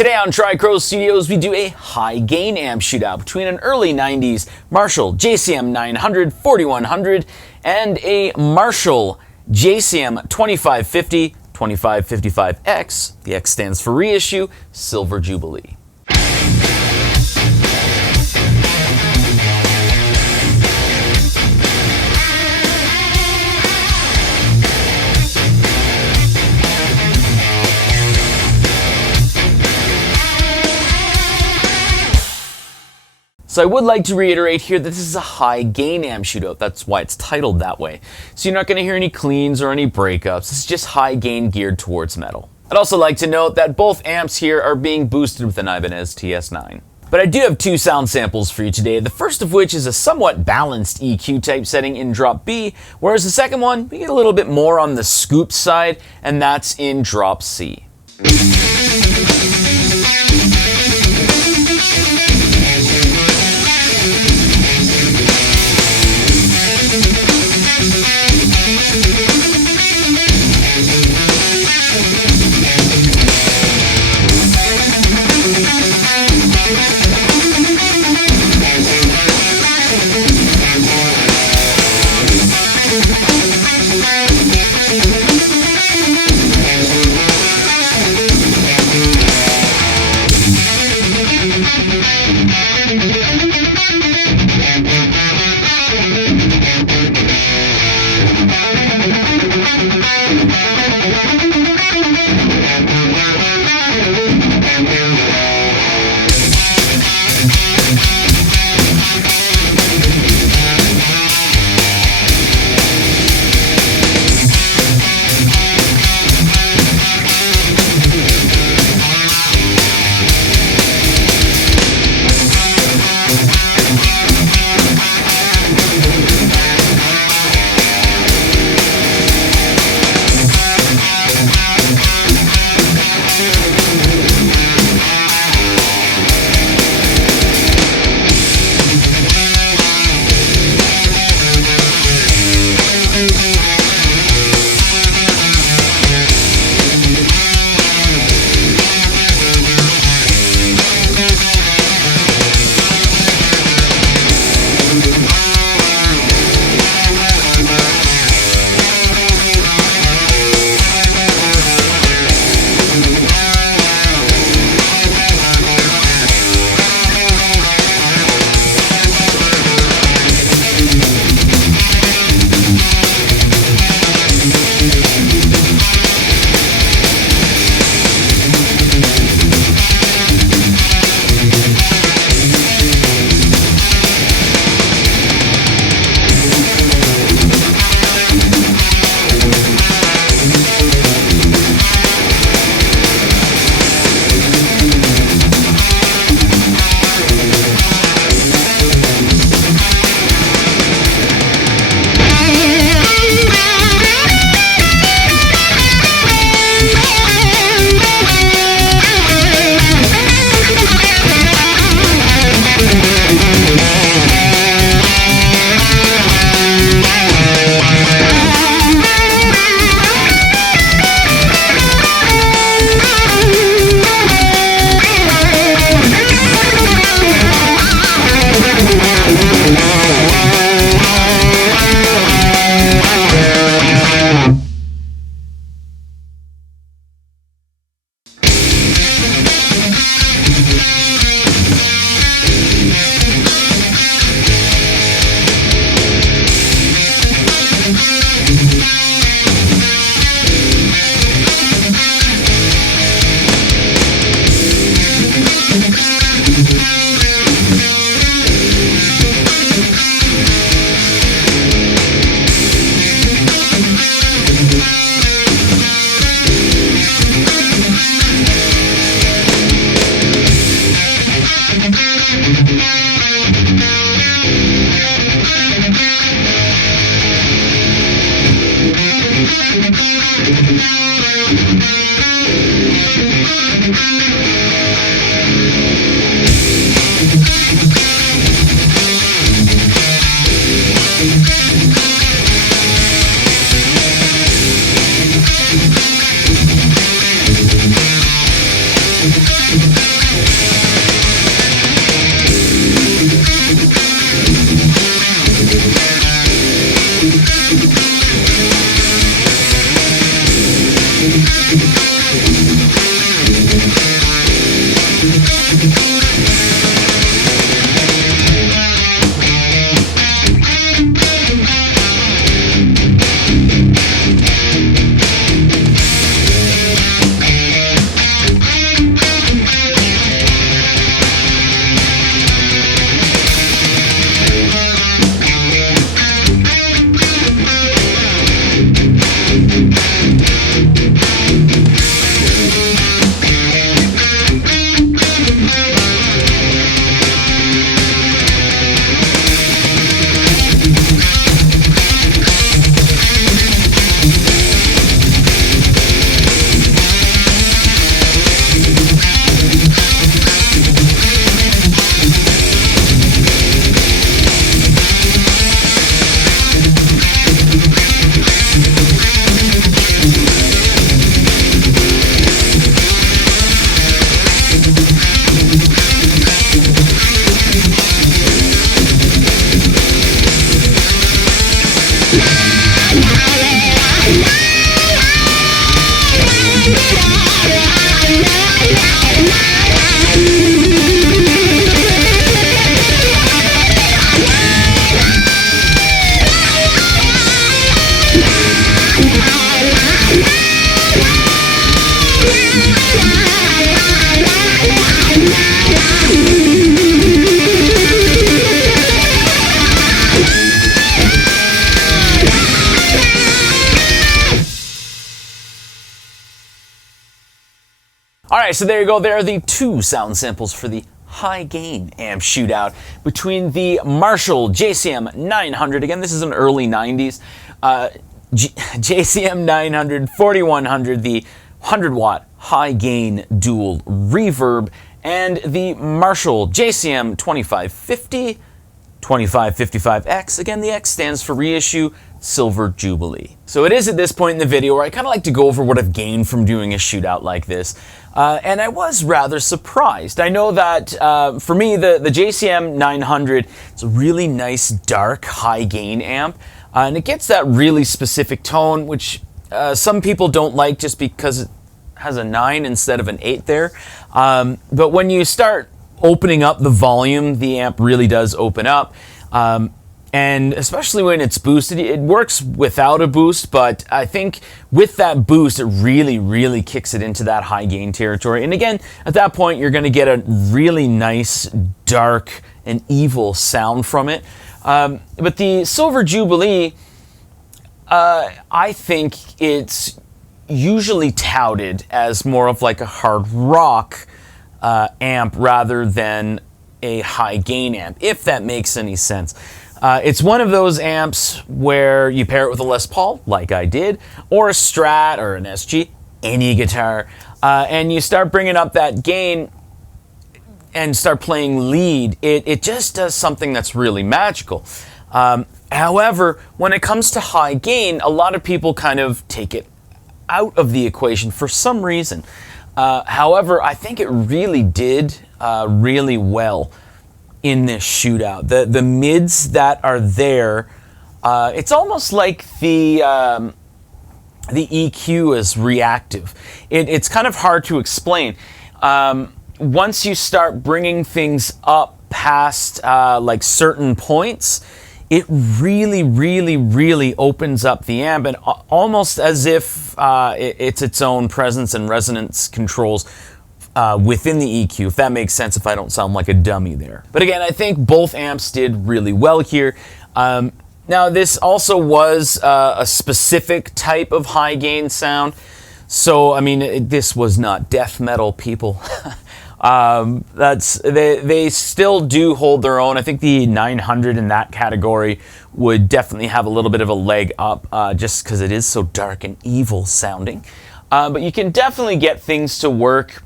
Today on Tri-Crow Studios, we do a high-gain amp shootout between an early 90s Marshall JCM 900 4100 and a Marshall JCM 2550 2555X. The X stands for reissue, Silver Jubilee. So I would like to reiterate here that this is a high gain amp shootout. That's why it's titled that way. So you're not going to hear any cleans or any breakups. It's just high gain geared towards metal. I'd also like to note that both amps here are being boosted with an Ibanez TS9. But I do have two sound samples for you today, the first of which is a somewhat balanced EQ type setting in drop B, whereas the second one, we get a little bit more on the scoop side, and that's in drop C. Alright, so there you go. There are the two sound samples for the high gain amp shootout between the Marshall JCM 900. Again, this is an early 90s. JCM 900, 4100, the 100 watt high gain dual reverb, and the Marshall JCM 2550, 2555X. Again, the X stands for reissue, Silver Jubilee. So it is at this point in the video where I kind of like to go over what I've gained from doing a shootout like this. And I was rather surprised. I know that for me, the JCM 900, it's a really nice, dark, high gain amp. And it gets that really specific tone, which some people don't like just because it has a 9 instead of an 8 there. But when you start opening up the volume, the amp really does open up. And especially when it's boosted, it works without a boost, but I think with that boost, it really, really kicks it into that high gain territory. And again, at that point, you're going to get a really nice, dark, and evil sound from it. But the Silver Jubilee, I think it's usually touted as more of like a hard rock amp rather than a high gain amp, if that makes any sense. It's one of those amps where you pair it with a Les Paul, like I did, or a Strat or an SG, any guitar, and you start bringing up that gain and start playing lead. It just does something that's really magical. However, when it comes to high gain, a lot of people kind of take it out of the equation for some reason. However, I think it really did really well in this shootout. The mids that are there, it's almost like the EQ is reactive. It's kind of hard to explain. Once you start bringing things up past like certain points, it really, really, really opens up the amp, and almost as if it's its own presence and resonance controls within the EQ, if that makes sense, if I don't sound like a dummy there. But again, I think both amps did really well here. Now, this also was a specific type of high gain sound. So, I mean, this was not death metal, people. They still do hold their own. I think the 900 in that category would definitely have a little bit of a leg up just because it is so dark and evil sounding. But you can definitely get things to work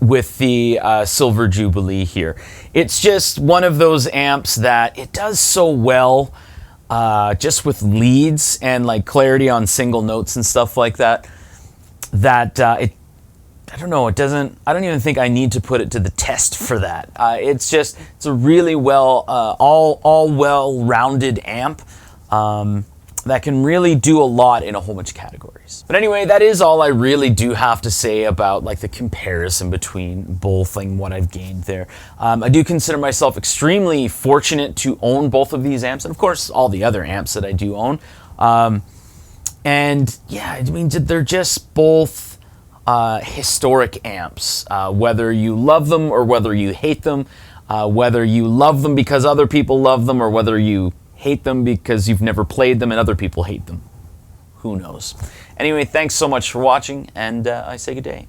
with the Silver Jubilee here. It's just one of those amps that it does so well just with leads and like clarity on single notes and stuff like that, that I don't know, I don't even think I need to put it to the test for that. It's a really well, all well-rounded amp. that can really do a lot in a whole bunch of categories. But anyway, that is all I really do have to say about like the comparison between both and what I've gained there. I do consider myself extremely fortunate to own both of these amps, and of course all the other amps that I do own. And yeah, I mean, they're just both historic amps. Whether you love them or whether you hate them, whether you love them because other people love them or whether you hate them because you've never played them and other people hate them. Who knows? Anyway, thanks so much for watching, and I say good day.